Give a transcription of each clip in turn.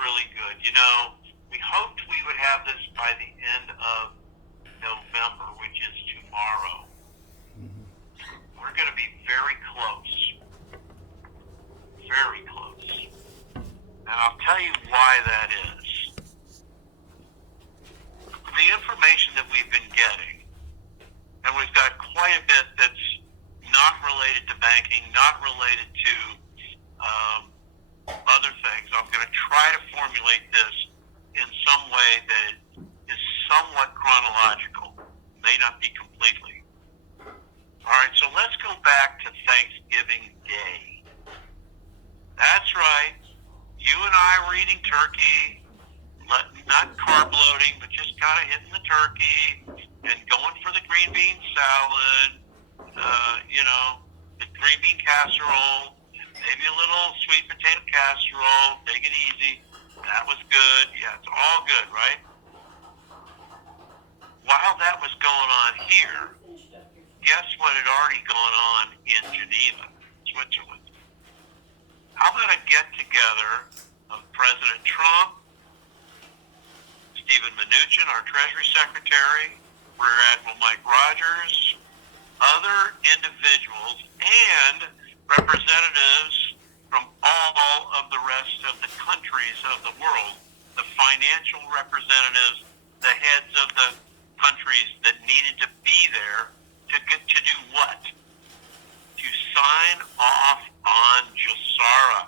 really good. You know, we hoped we would have this by the end of November, which is tomorrow. We're going to be very close. Very close. And I'll tell you why that is. The information that we've been getting, and we've got quite a bit that's not related to banking, not related to other things. I'm going to try to formulate this in some way that is somewhat chronological. May not be completely. All right, so let's go back to Thanksgiving Day. That's right. You and I were eating turkey, not carb loading, but just kind of hitting the turkey and going for the green bean salad, the green bean casserole, maybe a little sweet potato casserole, take it easy. That was good. Yeah, it's all good, right? While that was going on here, guess what had already gone on in Geneva, Switzerland? How about a get-together of President Trump, Stephen Mnuchin, our Treasury Secretary, Rear Admiral Mike Rogers, other individuals, and representatives from all of the rest of the countries of the world, the financial representatives, the heads of the countries that needed to be there to do what? To sign off on GESARA.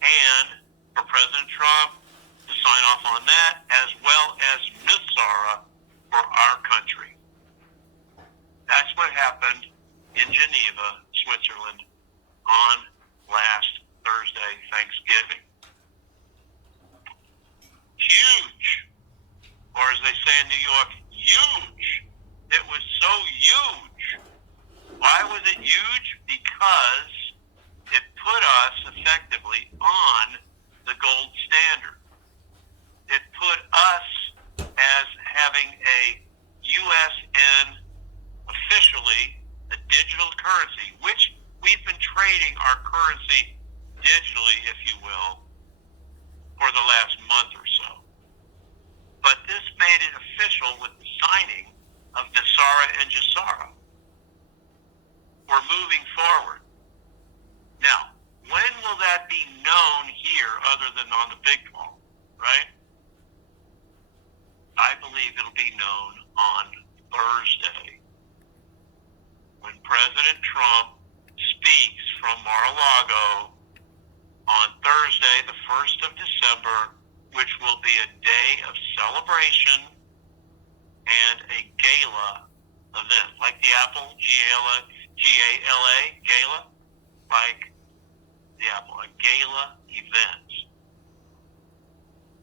And for President Trump to sign off on that, as well as NUSARA for our country. That's what happened in Geneva, Switzerland, on last Thursday, Thanksgiving. Huge, or as they say in New York, huge. It was so huge. Why was it huge? Because it put us effectively on the gold standard. It put us as having a USN officially a digital currency, which we've been trading our currency digitally, if you will, for the last month or so. But this made it official with the signing of NUSARA and GESARA. We're moving forward. Now, when will that be known here other than on the big call, right? I believe it'll be known on Thursday when President Trump speaks from Mar-a-Lago on Thursday, the 1st of December, which will be a day of celebration and a gala event, like the Apple, G-A-L-A, gala, like the Apple, a gala event.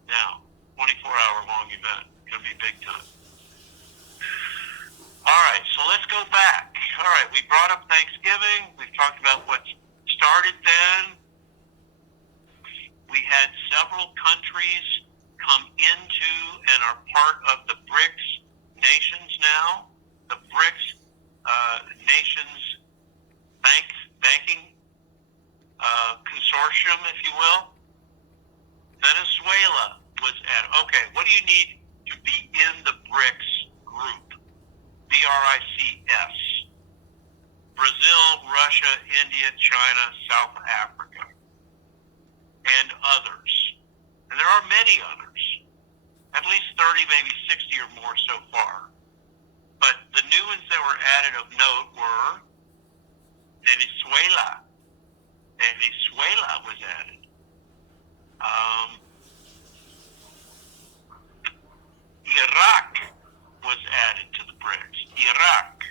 Now, 24-hour long event, gonna be big time. All right, so let's go back. All right, we brought up Thanksgiving. We've talked about what started then. We had several countries come into and are part of the BRICS nations now. The BRICS nations banking consortium, if you will. Venezuela was at, okay, what do you need to be in the BRICS group? BRICS. Brazil, Russia, India, China, South Africa, and others. And there are many others. At least 30, maybe 60 or more so far. But the new ones that were added of note were Venezuela. Venezuela was added. Iraq was added to the BRICS. Iraq.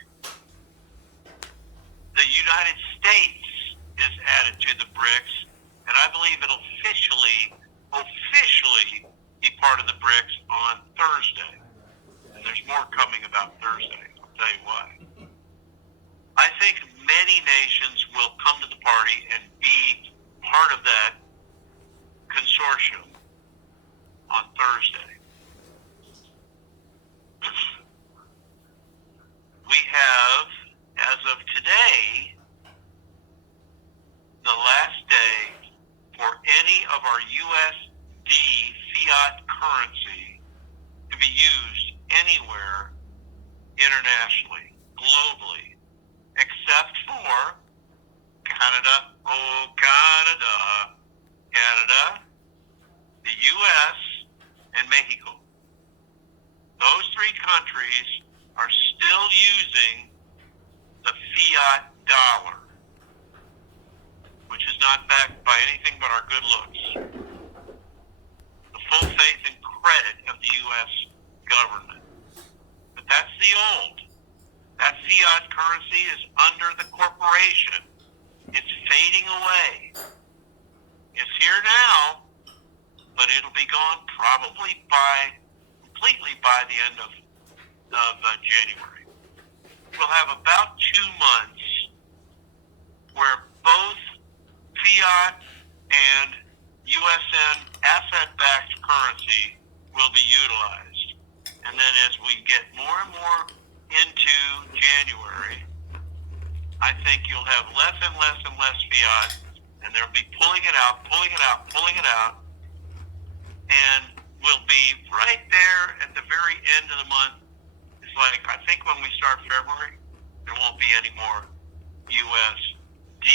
The United States is added to the BRICS, and I believe it'll officially be part of the BRICS on Thursday. And there's more coming about Thursday, I'll tell you why. I think many nations will come to the party and be part of that consortium on Thursday. We have, as of today, the last day for any of our USD fiat currency to be used anywhere internationally, globally, except for Canada, Canada, the U.S., and Mexico. Those three countries are still using the fiat dollar, which is not backed by anything but our good looks. The full faith and credit of the U.S. government. But that's the old. That fiat currency is under the corporation. It's fading away. It's here now, but it'll be gone probably completely by the end of January. We'll have about 2 months where both fiat and USN asset-backed currency will be utilized. And then as we get more and more into January, I think you'll have less and less and less fiat, and they'll be pulling it out, and we'll be right there at the very end of the month. It's like, I think when we start February, there won't be any more USD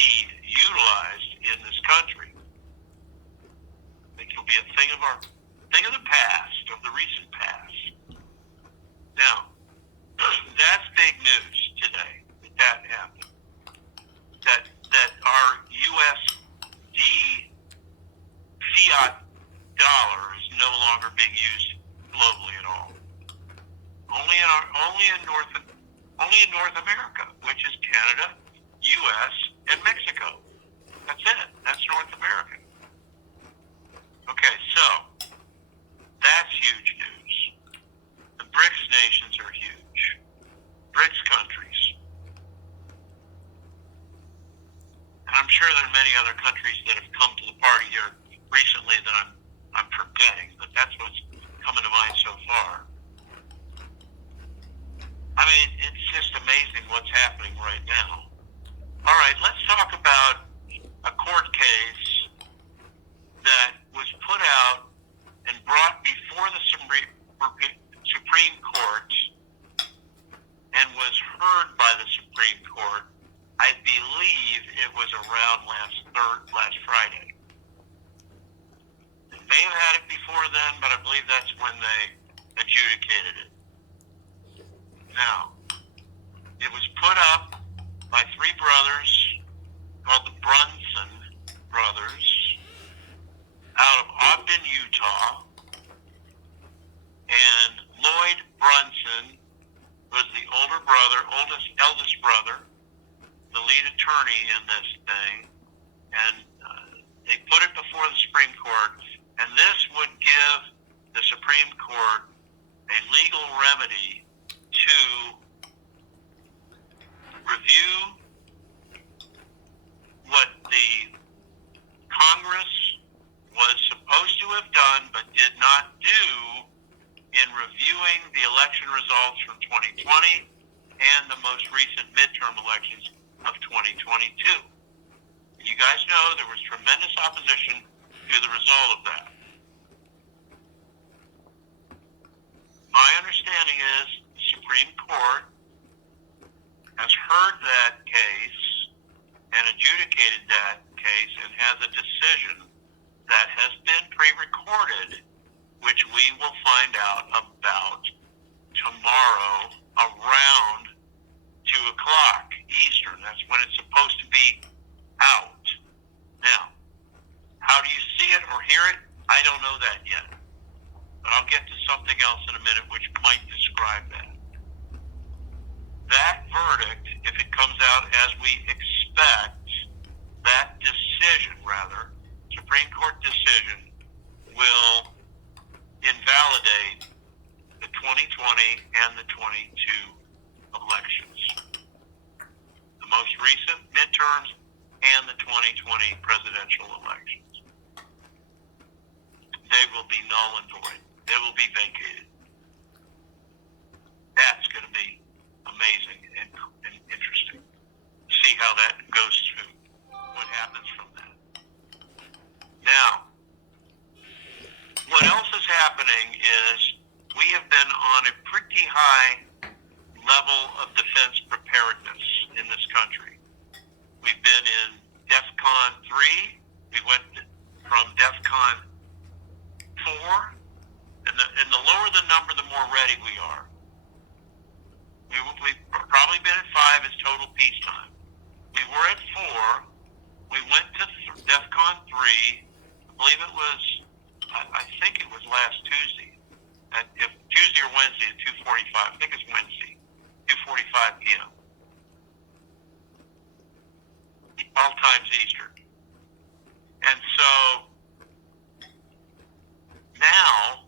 utilized in this country. I think it'll be a thing of the past, of the recent past. Now, that's big news today that happened. That our USD fiat dollar is no longer being used globally at all. Only in North America, which is Canada, U.S., and Mexico. That's it. That's North America. Okay, so that's huge news. The BRICS nations are huge. BRICS countries. And I'm sure there are many other countries that have come to the party here recently that I'm forgetting, but that's what's coming to mind so far. I mean, it's just amazing what's happening right now. All right, let's talk about a court case that was put out and brought before the Supreme Court and was heard by the Supreme Court. I believe it was around last Friday. They may have had it before then, but I believe that's when they adjudicated it. Now, it was put up by three brothers called the Brunson brothers out of Ogden, Utah. And Lloyd Brunson was the eldest brother, the lead attorney in this thing, and they put it before the Supreme Court, and this would give the Supreme Court a legal remedy to review what the Congress was supposed to have done but did not do in reviewing the election results from 2020 and the most recent midterm elections of 2022. You guys know there was tremendous opposition to the result of that. My understanding is the Supreme Court has heard that case and adjudicated that case and has a decision that has been pre-recorded, which we will find out about tomorrow around 2 o'clock Eastern. That's when it's supposed to be out. Now, how do you see it or hear it? I don't know that yet. But I'll get to something else in a minute which might describe that. That verdict, if it comes out as we expect, that decision, Supreme Court decision, will invalidate the 2020 and the 22 elections. The most recent midterms and the 2020 presidential elections. They will be null and void. They will be vacated. That's going to be amazing and interesting. See how that goes through, what happens from that. Now, happening is we have been on a pretty high level of defense preparedness in this country. We've been in DEFCON 3. We went from DEFCON 4. And the lower the number, the more ready we are. We've probably been at 5 as total peacetime. We were at 4. We went to DEFCON 3. I believe it was, I think it was last Tuesday. If Tuesday or Wednesday at 2:45. I think it's Wednesday, 2:45 p.m. All times Eastern. And so now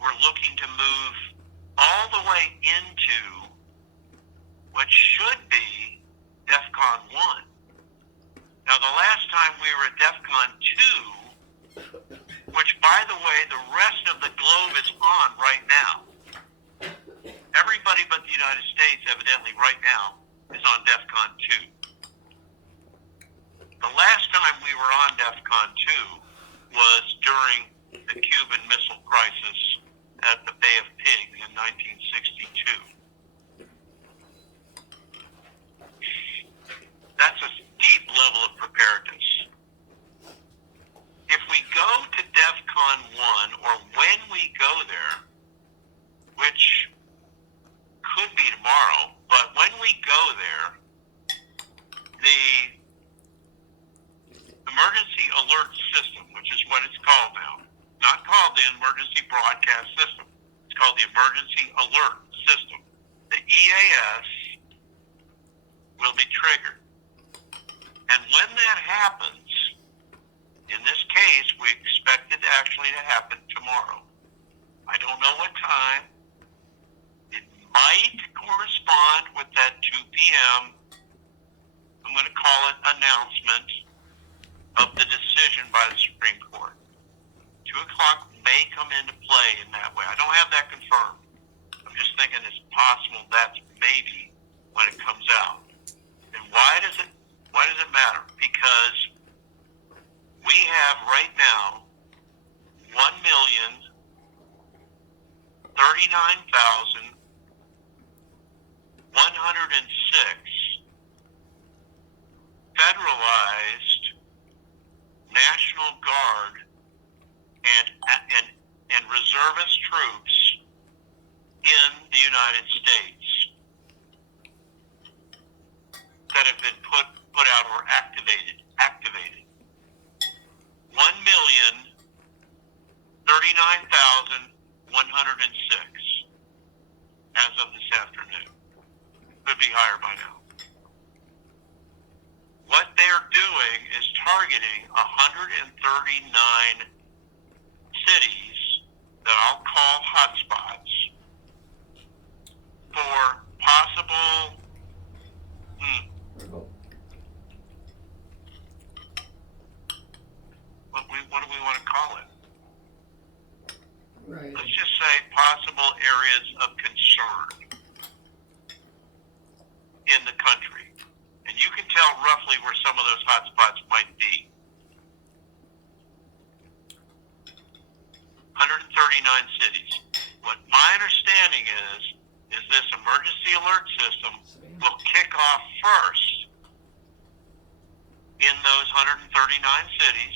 we're looking to move all the way into what should be DEFCON 1. Now, the last time we were at DEFCON 2, which, by the way, the rest of the globe is on right now. Everybody but the United States, evidently, right now, is on DEFCON 2. The last time we were on DEFCON 2 was during the Cuban Missile Crisis at the Bay of Pigs in 1962. That's a deep level of preparedness. If we go to DEFCON 1, or when we go there, which could be tomorrow, but when we go there, the emergency alert system, which is what it's called now, not called the emergency broadcast system, it's called the emergency alert system. The EAS will be triggered. And when that happens, in this case, we expect it actually to happen tomorrow. I don't know what time. It might correspond with that 2 p.m., I'm going to call it announcement of the decision by the Supreme Court. 2 o'clock may come into play in that way. I don't have that confirmed. I'm just thinking it's possible that's maybe when it comes out. And why does it matter? Because we have right now 1,039,106 federalized National Guard and reservist troops in the United States that have been put out or activated. 1,039,106 as of this afternoon. Could be higher by now. What they're doing is targeting 139 cities that I'll call hotspots for possible what do we want to call it? Right. Let's just say possible areas of concern in the country. And you can tell roughly where some of those hotspots might be. 139 cities. What my understanding is this emergency alert system will kick off first in those 139 cities.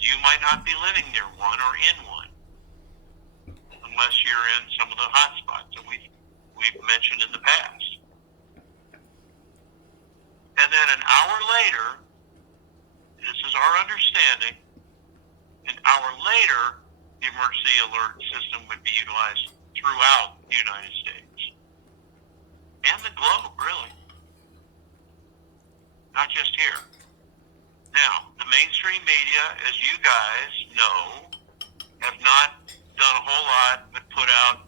You might not be living near one or in one, unless you're in some of the hotspots that we've mentioned in the past. And then an hour later, this is our understanding, an hour later, the emergency alert system would be utilized throughout the United States. And the globe, really. Not just here. Now, the mainstream media, as you guys know, have not done a whole lot but put out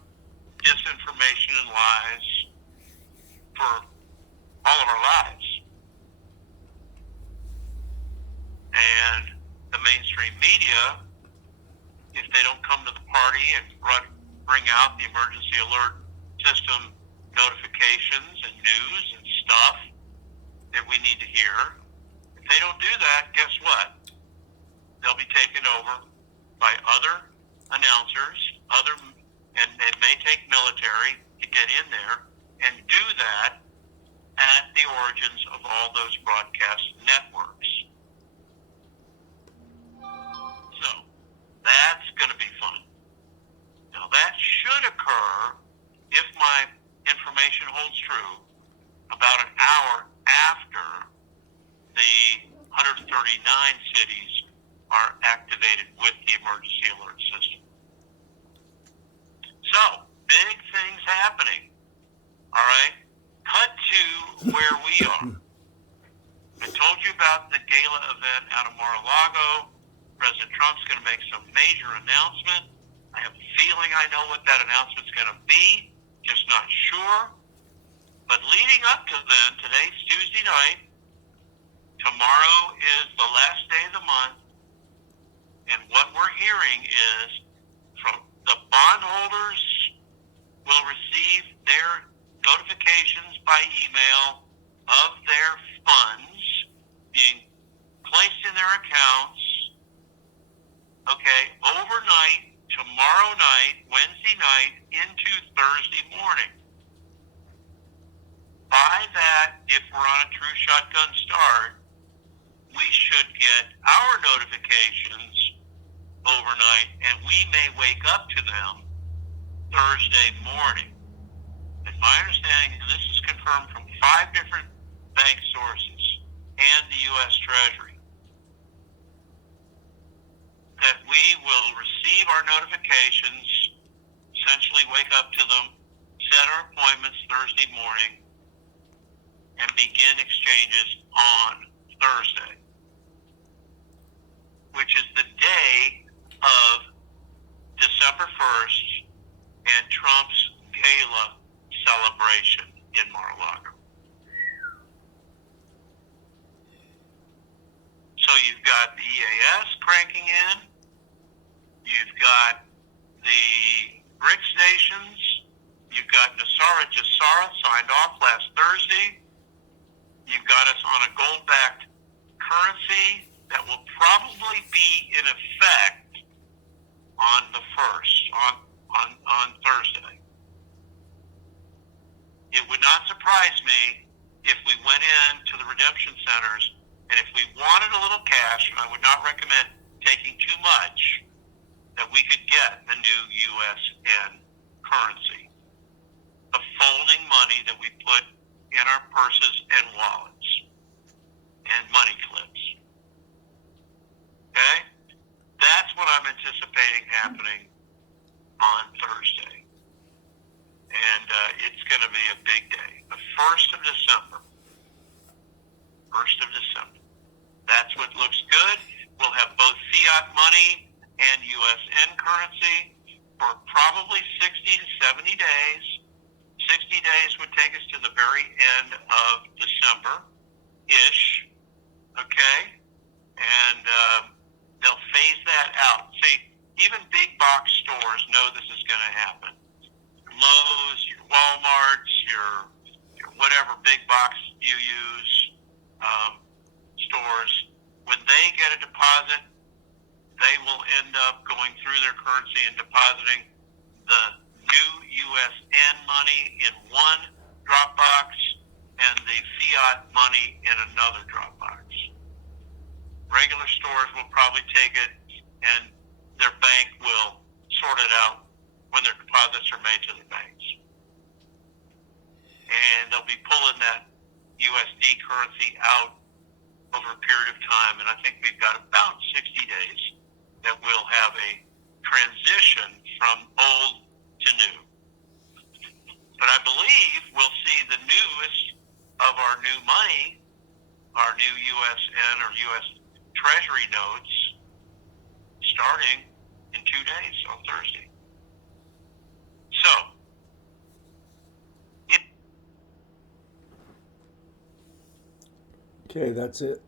disinformation and lies for all of our lives. And the mainstream media, if they don't come to the party and bring out the emergency alert system notifications and news and stuff that we need to hear, if they don't do that, guess what? They'll be taken over by other announcers, and it may take military to get in there and do that at the origins of all those broadcast networks. So that's going to be fun. Now that should occur, if my information holds true, about an hour after the 139 cities are activated with the emergency alert system. So, big things happening. All right? Cut to where we are. I told you about the gala event out of Mar-a-Lago. President Trump's going to make some major announcement. I have a feeling I know what that announcement's going to be, just not sure. But leading up to then, today's Tuesday night, tomorrow is the last day of the month, and what we're hearing is from the bondholders will receive their notifications by email of their funds being placed in their accounts, okay, overnight, tomorrow night, Wednesday night, into Thursday morning. By that, if we're on a true shotgun start, we should get our notifications overnight, and we may wake up to them Thursday morning. And my understanding, and this is confirmed from 5 different bank sources and the U.S. Treasury, that we will receive our notifications, essentially wake up to them, set our appointments Thursday morning, and begin exchanges on Thursday, which is the day of December 1st and Trump's gala celebration in Mar-a-Lago. So you've got the EAS cranking in, you've got the BRICS nations, you've got Nasara Jassara signed off last Thursday, you've got us on a gold-backed currency that will probably be in effect on the 1st, on Thursday. It would not surprise me if we went into the redemption centers, and if we wanted a little cash, and I would not recommend taking too much, that we could get the new USN currency, the folding money that we put in our purses and wallets and money clips. Okay? That's what I'm anticipating happening on Thursday. And it's going to be a big day. The 1st of December. 1st of December. That's what looks good. We'll have both fiat money and USN currency for probably 60 to 70 days. 60 days would take us to the very end of December-ish. Okay? And they'll phase that out. See, even big box stores know this is going to happen. Lowe's, your Walmarts, your whatever big box you use, stores, when they get a deposit, they will end up going through their currency and depositing the new USN money in one drop box and the fiat money in another drop box. Regular stores will probably take it, and their bank will sort it out when their deposits are made to the banks. And they'll be pulling that USD currency out over a period of time, and I think we've got about 60 days that we'll have a transition from old to new. But I believe we'll see the newest of our new money, our new USN or U.S. Treasury notes, starting in 2 days on Thursday. So, Okay, that's it.